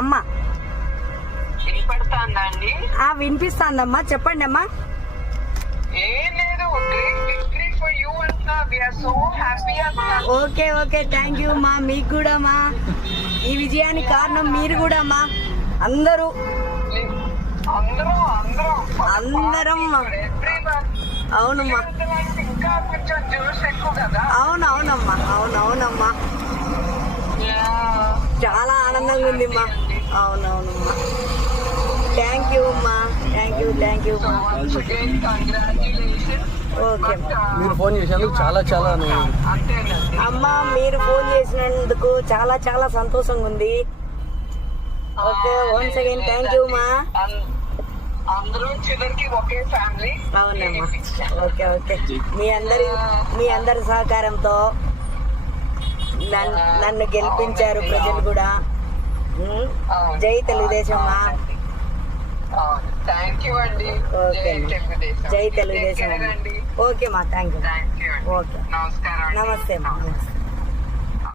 అమ్మా వినపడుతుందండి? వినిపిస్తాందమ్మా, చెప్పండి అమ్మా. ఏం లేదు, గ్రేట్ విక్టరీ ఫర్ యూ అంటున్నా. వి ఆర్ సో హ్యాపీ అంటున్నా. ఓకే ఓకే, థ్యాంక్ యూ మా. మీకు కూడా మా, ఈ విజయానికి కారణం మీరు కూడా మా. అందరూ అందరం అవునమ్మా, ఇంకా కొంచెం జ్యూస్ ఎక్కువ కదా. అవునవునమ్మా, అవునవునమ్మా, చాలా ఆనందంగా ఉంది మా. అవునవునమ్మా, థ్యాంక్ యూ అమ్మా, థ్యాంక్ యూ మా. ఓకే మీరు ఫోన్ చేసినందుకు చాలా చాలా అమ్మా, మీరు ఫోన్ చేసినందుకు చాలా చాలా సంతోషంగా ఉంది. Okay, once again thank you మా. అందరూ చివరికి ఒకే ఫ్యామిలీ. అవునమ్మా, ఓకే ఓకే. మీ అందరి సహకారంతో నన్ను గెలిపించారు ప్రజలు కూడా. జై తెలుగుదేశం మా. థ్యాంక్ యూ అండి. ఓకే, జై తెలుగుదేశం. ఓకే మా, థ్యాంక్ యూ. ఓకే, ఓకే, నమస్కారం. నమస్తే మా, నమస్తే.